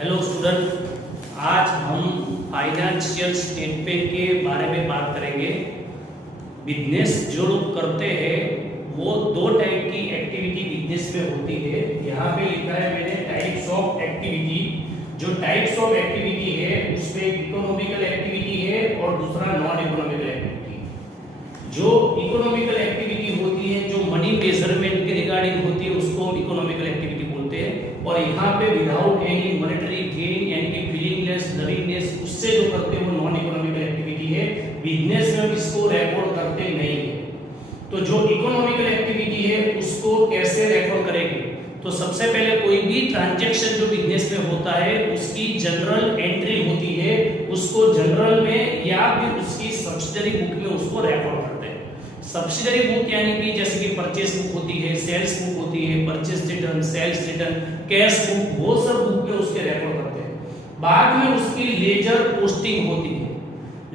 Hello student, आज हम financial statement के बारे में बात करेंगे। बिजनेस जो लोग करते हैं वो दो टाइप की एक्टिविटी बिजनेस में होती है। यहाँ पे लिखा है मैंने टाइप्स ऑफ एक्टिविटी। जो टाइप्स ऑफ एक्टिविटी है उसमें इकोनॉमिकल एक्टिविटी है और दूसरा नॉन इकोनॉमिकल एक्टिविटी। जो इकोनॉमिकल एक्टिविटी होती है, जो मनी मेजरमेंट के रिगार्डिंग होती है, उसको हम इकोनॉमिकल एक्टिविटी बोलते हैं। और यहाँ पे विदाउट एनी मॉनेटरी गेन यानी कि फीलिंगलेस लविंगनेस उससे जो करते हैं वो नॉन इकोनॉमिकल एक्टिविटी है। बिजनेस में इसको रिकॉर्ड करते नहीं है। तो जो इकोनॉमिकल एक्टिविटी है उसको कैसे रिकॉर्ड करेंगे? तो सबसे पहले कोई भी ट्रांजैक्शन जो बिजनेस में होता है उसकी जनरल एंट्री होती है, उसको जनरल में या फिर उसकी सब्सिडरी बुक में उसको रिकॉर्ड करते हैं। सब्सिडरी बुक यानी कि जैसे कि परचेस बुक होती है, सेल्स बुक होती है, purchase return, sales return, cash book, वो सब बुक में उसके रिकॉर्ड करते हैं। बाद में उसकी लेजर पोस्टिंग होती है।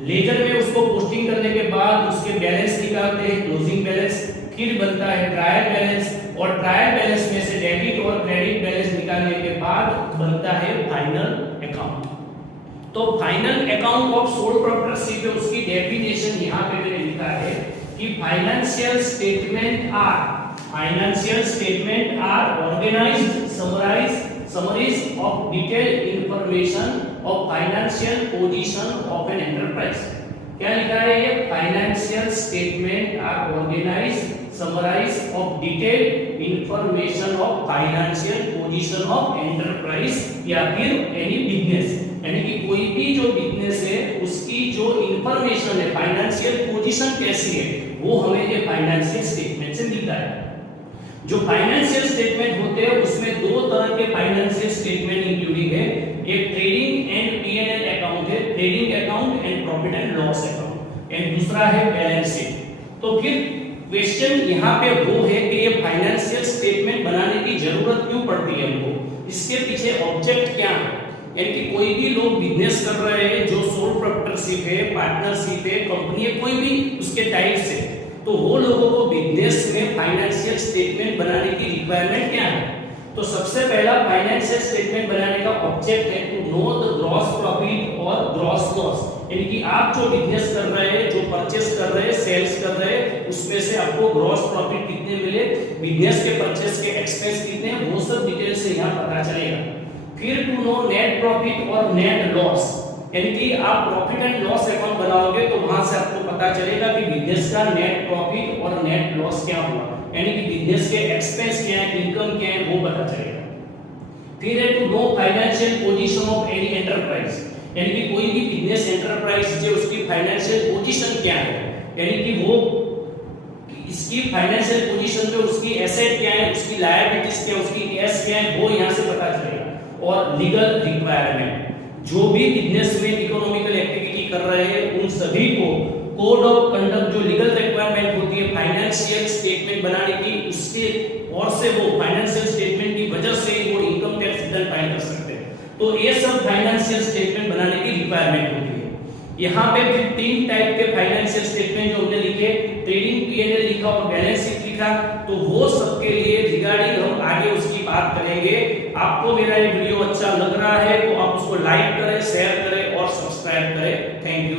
लेजर में उसको पोस्टिंग करने के बाद उसके बैलेंस निकालते हैं, क्लोजिंग बैलेंस, फिर बनता है ट्रायल बैलेंस, और ट्रायल बैलेंस में से डेबिट और क्रेडिट बैलेंस निकालने के बाद बनता है फाइनल अकाउंट। तो final account of sole proprietorship है, उसकी डेफिनेशन यहाँ पे मैंने लिखा है कि financial statement are organised summaries of detailed information of financial position of an enterprise. क्या लिखा है ये? Financial statement are organised summarise of detailed information of financial position of enterprise या फिर एनी बिजनेस, यानी कि कोई भी जो बिजनेस है उसकी जो इंफॉर्मेशन है, फाइनेंशियल पोजीशन कैसी है, वो हमें ये फाइनेंशियल स्टेटमेंट से मिलता है। जो फाइनेंशियल स्टेटमेंट होते हैं उसमें दो तरह के फाइनेंशियल स्टेटमेंट इंक्लूडिंग है। एक ट्रेडिंग एंड पीएनएल अकाउंट है, trading account and profit and loss account, and दूसरा है बैलेंस शीट। तो फिर क्वेश्चन यहाँ पे वो है कि ये फाइनेंशियल स्टेटमेंट बनाने की जरूरत क्यों पड़ती है हमको? इसके पीछे ऑब्जेक्ट क्या है? यानी कि कोई भी लोग बिजनेस कर रहे हैं, जो सोल प्रोप्राइटरशिप है, पार्टनरशिप है, कंपनी है, कोई भी उसके टाइप से, तो वो लोगों को बिजनेस में फाइनेंशियल स्टेटमेंट बनाने की रिक्वायरमेंट क्या है? तो सबसे पहला फाइनेंशियल स्टेटमेंट बनाने का ऑब्जेक्ट है to know the gross profit और ग्रॉस लॉस, यानी कि आप जो बिजनेस कर रहे हैं, जो परचेस कर रहे हैं, सेल्स कर रहे हैं, उसमें से आपको ग्रॉस प्रॉफिट कितने मिले, बिजनेस के परचेस के एक्सपेंस कितने हैं, वो सब डिटेल से यहाँ पता चलेगा। फिर टू नो नेट प्रॉफिट और नेट लॉस, यानी कि आप प्रॉफिट एंड लॉस अकाउंट बनाओगे तो वहां से आपको पता चलेगा कि बिजनेस का नेट प्रॉफिट और नेट लॉस क्या हुआ, यानी कि बिजनेस के एक्सपेंस क्या है, इनकम क्या है, वो पता चलेगा। फिर है to know financial position of any enterprise, यानी कि कोई भी बिजनेस एंटरप्राइज है उसकी फाइनेंशियल पोजीशन क्या है, यानी कि वो इसकी फाइनेंशियल पोजीशन में उसकी एसेट क्या है, उसकी लायबिलिटीज क्या है, उसकी कैश क्या है, वो यहां से पता चलेगा। और लीगल रिक्वायरमेंट, जो भी बिजनेस में इकोनॉमिकल एक्टिविटी कर रहे हैं उन सभी को कोड ऑफ कंडक्ट, जो लीगल रिक्वायरमेंट होती है फाइनेंशियल स्टेटमेंट बनाने की, उसके और से वो फाइनेंशियल स्टेटमेंट की वजह से वो इनकम टैक्स रिटर्न फाइल कर सकते हैं। तो ये सब फाइनेंशियल स्टेटमेंट बनाने की रिक्वायरमेंट होती है। यहाँ पे फिर तीन टाइप के फाइनेंशियल स्टेटमेंट जो हमने लिखे, ट्रेडिंग पीएनएल लिखा और बैलेंस शीट लिखा, तो वो सबके लिए रिगार्डिंग हम आगे उसकी बात करेंगे। आपको मेरा ये वीडियो अच्छा लग रहा है तो आप उसको लाइक करें, शेयर करें और सब्सक्राइब करें। Thank you.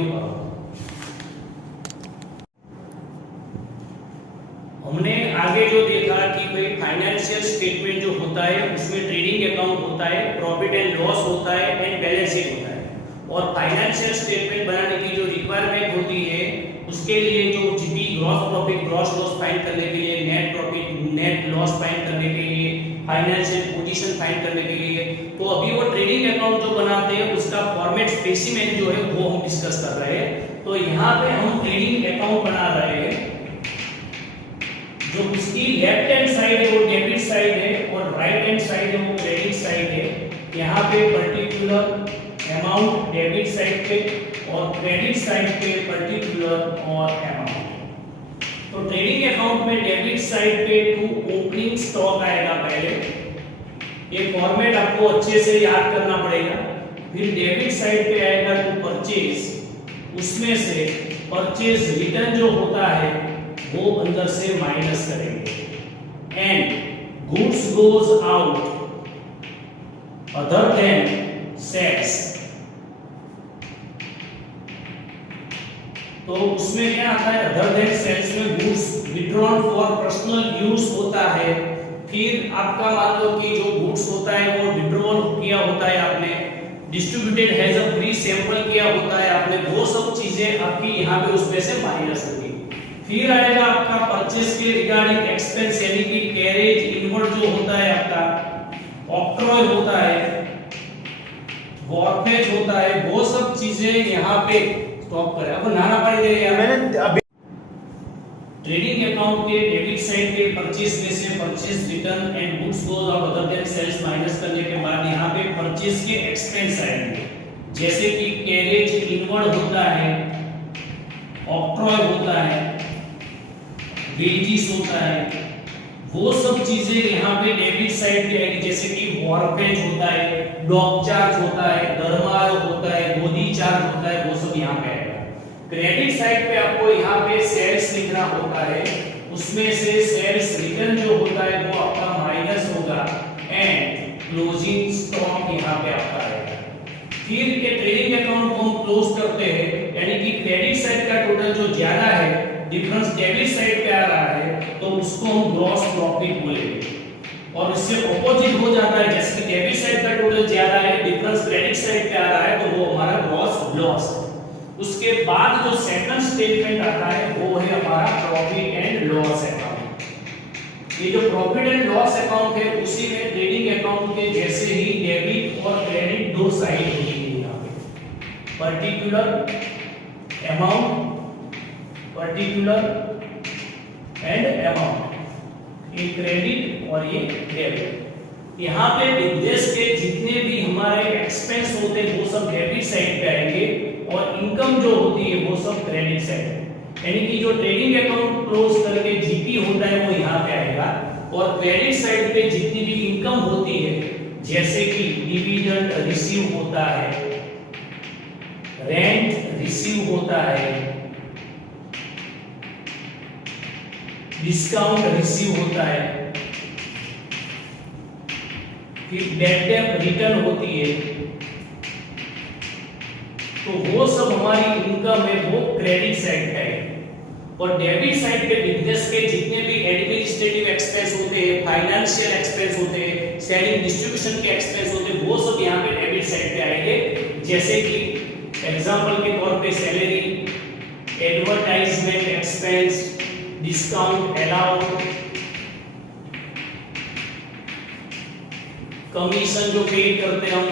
हमने आगे जो देखा कि भाई फाइनेंशियल स्टेटमेंट जो होता है उसमें ट्रेडिंग अकाउंट होता है, प्रॉफिट एंड लॉस होता है एंड बैलेंस शीट होता है। और फाइनेंशियल स्टेटमेंट बनाने की जो रिक्वायरमेंट होती है उसके लिए जो GP, gross profit, gross loss find करने के लिए, net profit, net loss find करने के लिए, फाइनेंशियल पोजीशन फाइंड करने के लिए, तो अभी वो ट्रेडिंग अकाउंट जो बनाते हैं उसका फॉर्मेट स्पेसिमेन जो है वो हम डिस्कस कर रहे हैं। तो यहाँ पे हम ट्रेडिंग अकाउंट बना रहे हैं, जो उसकी लेफ्ट हैंड साइड है वो डेबिट साइड है और राइट हैंड साइड है वो क्रेडिट साइड है। यहाँ पे पर्टिकुलर अमाउंट डेबिट साइड पे और क्रेडिट साइड पे पर्टिकुलर और अमाउंट। तो ट्रेडिंग अकाउंट में डेबिट साइड पे टू ओपनिंग स्टॉक आएगा पहले, ये फॉर्मेट आपको अच्छे से याद करना पड़ेगा। फिर डेबिट साइड पे आएगा टू परचेज, उसमें से परचेज रिटर्न जो होता है वो अंदर से माइनस करेंगे, and goods goes out other than तो उसमें क्या आता है, अदर देन सेल्स में goods withdrawn for personal use होता है। फिर आपका मान लो कि जो गुड्स होता है वो विड्रॉल किया होता है आपने, distributed has a free sample किया होता है आपने, वो सब चीजें आपकी यहाँ पे उसमें से माइनस होगी। फिर आएगा आपका परचेस के रिगार्डिंग एक्सपेंस, यानी कि कैरेज इनवर्ड जो होता है आपका, ऑक्ट्रॉय होता है, वॉरफेज होता है, वो सब चीजें यहाँ पे स्टॉप करें। अब नाना पाई दे रहे मैंने अभी ट्रेडिंग अकाउंट के डेबिट साइड के परचेस में से purchase return and goods goes of other than sales minus करने के बाद यहाँ पे परचेस के एक्सपेंस आएंगे, जैसे कि कैरेज इनवर्ड होता है, ऑक्ट्रॉय होता है, वेजेस होता है, वो सब चीजें यहाँ पे डेबिट साइड पे आएगी, जैसे कि वॉरफेज होता है, डॉक चार्ज होता है, दरमाल होता है, गोदी चार्ज होता है, वो सब यहाँ पे आएगा। क्रेडिट साइड पे आपको यहाँ पे सेल्स लिखना होता है, उसमें से सेल्स रिटर्न जो होता है वो आपका माइनस होगा एंड क्लोजिंग स्टॉक यहाँ पे आपका आएगा। फिर के ट्रेडिंग अकाउंट को हम क्लोज करते हैं, यानी कि क्रेडिट साइड का टोटल जो ज्यादा है, डिफरेंस डेबिट साइड पे आ रहा है, तो उसको हम ग्रॉस प्रॉफिट बोलेंगे। और इससे ऑपोजिट हो जाता है, जैसे कि डेबिट साइड का टोटल ज्यादा है, डिफरेंस क्रेडिट साइड पे आ रहा है, तो वो हमारा ग्रॉस लॉस है। उसके बाद जो सेकंड स्टेटमेंट आता है वो है हमारा प्रॉफिट एंड लॉस अकाउंट। ये जो प्रॉफिट एंड लॉस अकाउंट है उसी में ट्रेडिंग अकाउंट के जैसे ही डेबिट और क्रेडिट दो साइड होती है। यहाँ पे particular amount, particular and amount, ये क्रेडिट और ये डेबिट। यहाँ पे बिजनेस के जितने भी हमारे एक्सपेंस होते हैं वो सब डेबिट साइड पे आएंगे और इनकम जो होती है वो सब क्रेडिट साइड, यानी कि जो ट्रेडिंग अकाउंट क्लोज करके जीपी होता है वो यहाँ पे आएगा, और क्रेडिट साइड पे जितनी भी इनकम होती है, जैसे कि डिविडेंड रिसीव होता है, रेंट रिसीव होता है, डिस्काउंट रिसीव होता है, फिर बैड डेट रिटर्न होती है, तो वो सब हमारी इनकम है वो क्रेडिट साइड का है। और डेबिट साइड पे बिजनेस के जितने भी एडमिनिस्ट्रेटिव एक्सपेंस होते हैं, फाइनेंशियल एक्सपेंस होते हैं, सेलिंग डिस्ट्रीब्यूशन के एक्सपेंस होते हैं, वो सब यहाँ पे डेबिट साइड पे आएंगे, जैसे कि एग्जांपल के तौर पे salary, advertisement expense, discount allowed, commission जो पे करते हैं हम,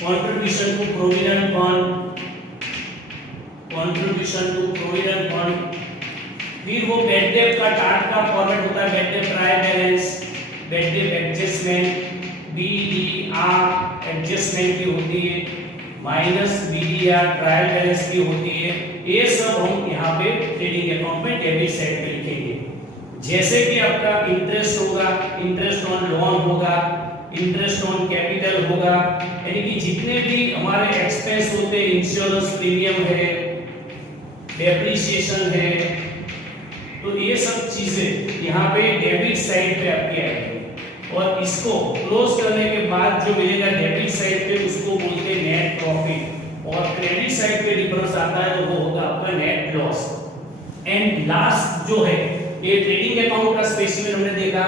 contribution to provident fund, contribution to provident fund. फिर वो बैड डेट का चार्ट का फॉर्मेट होता है, bad debt trial balance, bad debt adjustment, BDR adjustment की होती है, माइनस बीडीआर ट्रायल बैलेंस की होती है। ये सब हम यहाँ पे ट्रेडिंग अकाउंट में डेबिट साइड पे लिखेंगे। जैसे कि आपका इंटरेस्ट होगा, इंटरेस्ट ऑन लोन होगा, इंटरेस्ट ऑन कैपिटल होगा, यानी कि जितने भी हमारे एक्सपेंस होते हैं, इंश्योरेंस प्रीमियम है, डेप्रिसिएशन है, तो ये सब चीजें यहाँ पे डेबिट साइड पे आपकी आएगी। और इसको क्लोज करने के बाद जो मिलेगा डेबिट साइड पे उसको बोलते हैं नेट प्रॉफिट, और क्रेडिट साइड पे डिफरेंस आता है तो वो होगा आपका नेट लॉस। एंड लास्ट जो है ये ट्रेडिंग अकाउंट का स्पेसिमेन हमने देखा,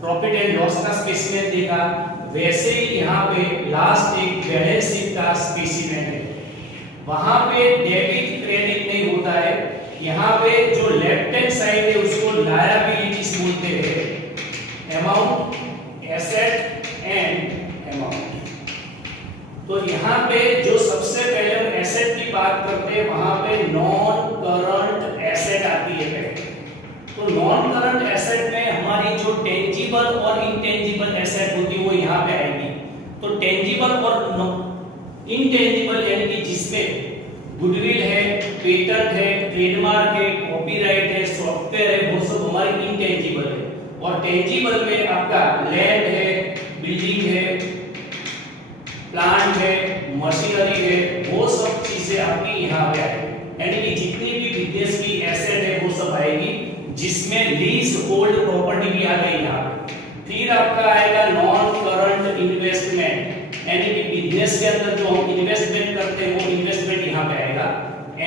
प्रॉफिट एंड लॉस का स्पेसिमेन देखा, वैसे ही यहाँ पे लास्ट एक बैलेंस शीट का स्पेसिमेन है। वहां पे डेबिट क्रेडिट नहीं होता है, यहाँ पे जो लेफ्ट हैंड साइड है उसको लायबिलिटीज बोलते हैं, अमाउंट, एसेट एंड अमाउंट। तो यहाँ पे जो सबसे पहले हम एसेट की बात करते हैं, वहां पे नॉन करंट एसेट आती है। तो नॉन करंट एसेट में हमारी जो टेंजिबल और इनटेंजिबल एसेट होती है वो यहाँ पे आएगी। तो टेंजिबल और इनटेंजिबल यानी कि जिसमें गुडविल है, पेटेंट है, ट्रेडमार्क है, कॉपीराइट है, सॉफ्टवेयर है, वो सब हमारी इनटेंजिबल है। और टेंजिबल में आपका लैंड है, बिल्डिंग है, प्लांट है, मशीनरी है, वो सब चीजें आपकी यहाँ पे आएगी। यानी कि जितनी भी बिजनेस की एसेट है वो सब आएगी, जिसमें लीज होल्ड प्रॉपर्टी भी आ गई यहाँ पे। फिर आपका आएगा नॉन करंट इन्वेस्टमेंट, यानी कि बिजनेस के अंदर जो हम इन्वेस्टमेंट करते हैं वो इन्वेस्टमेंट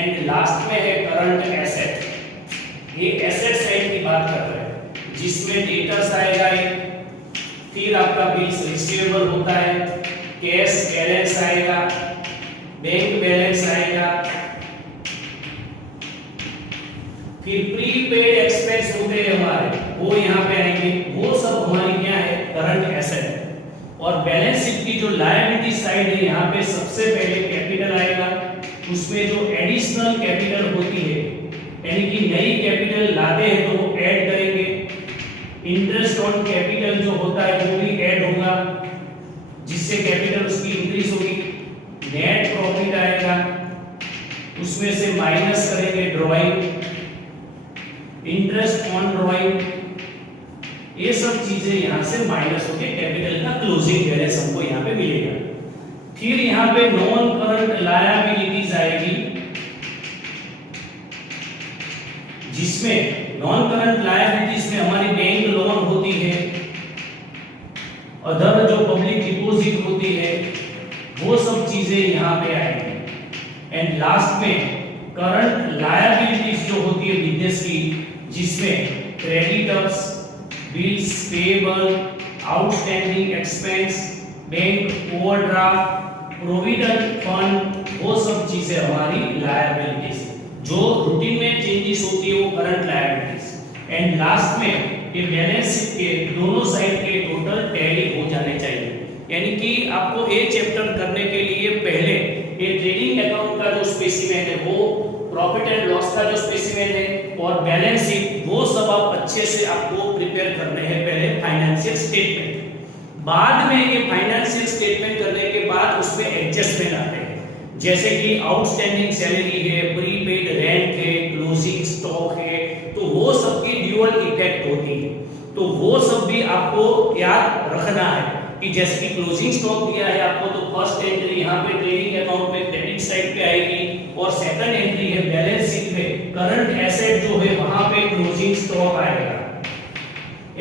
एंड लास्ट में है करंट एसेट। ये एसेट साइड की बात कर रहे हैं जिसमें डेटर्स आएगा एक, फिर आपका बिल्स रिसीवेबल होता है, कैश बैलेंस आएगा, बैंक बैलेंस आएगा, फिर प्रीपेड एक्सपेंस होते हैं हमारे वो यहाँ पे आएंगे। वो सब हमारी क्या है, करंट एसेट है। और बैलेंस शीट की जो लायबिलिटी साइड है यहाँ पे सबसे पहले कैपिटल आएगा, उसमें जो एडिशनल कैपिटल होती है यानी कि नई कैपिटल लाते हैं तो वो ऐड करेंगे, इंटरेस्ट ऑन कैपिटल जो होता है वो भी ऐड होगा जिससे कैपिटल उसकी इंक्रीज होगी। नेट प्रॉफिट आएगा, उसमें से माइनस करेंगे ड्राइंग, इंटरेस्ट ऑन ड्राइंग, ये सब चीजें यहां से माइनस होके कैपिटल का क्लोजिंग बैलेंस हमको यहां पे मिलेगा। फिर यहां पे नॉन करंट लायबिलिटीज आएगी जिसमें नॉन करंट लायबिलिटीज में हमारी बैंक लोन होती है, अदर जो पब्लिक डिपॉजिट होती है वो सब चीजें यहां पे आएंगी। एंड लास्ट में करंट लायबिलिटीज जो होती है बिजनेस की जिसमें creditors, bills payable, outstanding expense, bank overdraft, provident fund, वो सब चीजें हमारी लायबिलिटीज जो रूटीन में चेंजेस होती है वो करंट लायबिलिटीज। एंड लास्ट में ये बैलेंस शीट के दोनों साइड के टोटल टैली हो जाने चाहिए। यानी कि आपको ये चैप्टर करने के लिए पहले ये ट्रेडिंग अकाउंट का जो स्पेसिमेन है वो, प्रॉफिट एंड लॉस का जो स्पेसिमेन है और बैलेंस शीट, वो सब आप अच्छे से आपको प्रिपेयर करने हैं पहले फाइनेंशियल स्टेटमेंट। बाद में ये फाइनेंशियल स्टेटमेंट करने के बाद उसमें एडजस्टमेंट आते हैं जैसे कि आउटस्टैंडिंग सैलरी है, प्रीपेड रेंट है, क्लोजिंग स्टॉक है, तो वो सब की ड्यूअल इफेक्ट होती है। तो वो सब भी आपको याद रखना है कि जैसे कि क्लोजिंग स्टॉक दिया है आपको तो फर्स्ट एंट्री यहाँ पे ट्रेडिंग अकाउंट में क्रेडिट साइड पे आएगी और सेकंड एंट्री है बैलेंस शीट में करंट एसेट जो है वहां पे क्लोजिंग स्टॉक आएगा।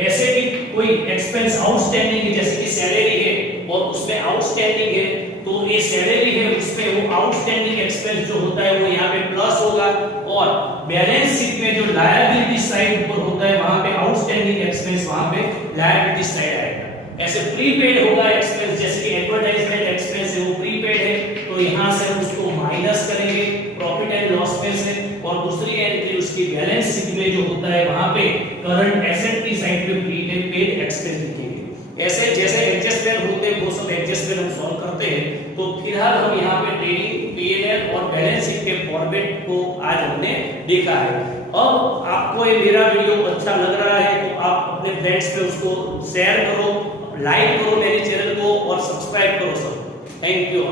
ऐसे भी कोई एक्सपेंस आउटस्टैंडिंग है जैसे कि सैलरी है और उसमें आउटस्टैंडिंग है तो ये सैलरी है उसमें वो आउटस्टैंडिंग एक्सपेंस जो होता है वो यहाँ पे प्लस होगा और बैलेंस शीट में जो लायबिलिटी साइड ऊपर होता है वहां पे आउटस्टैंडिंग एक्सपेंस वहां पे लायबिलिटी साइड आएगा। ऐसे प्रीपेड होगा एक्सपेंस जैसे कि एडवर्टाइजमेंट एक्सपेंस है वो प्रीपेड है तो यहां से हम उसको माइनस करेंगे प्रॉफिट एंड लॉस में से और दूसरी एंट्री उसकी बैलेंस शीट में जो होता है वहां पे करंट एसेट की साइड पे प्रीपेड एक्सपेंस लिखेंगे। ऐसे जैसे एडजस्टमेंट होते हैं वो सब एडजस्टमेंट हम सॉल्व करते हैं। तो फिलहाल हम यहाँ पे ट्रेडिंग पीएनएल और बैलेंस शीट के फॉर्मेट को आज हमने देखा है। अब आपको ये मेरा वीडियो अच्छा लग रहा है तो आप अपने फ्रेंड्स पे उसको शेयर करो, लाइक करो मेरे चैनल को और सब्सक्राइब करो सब। Thank you.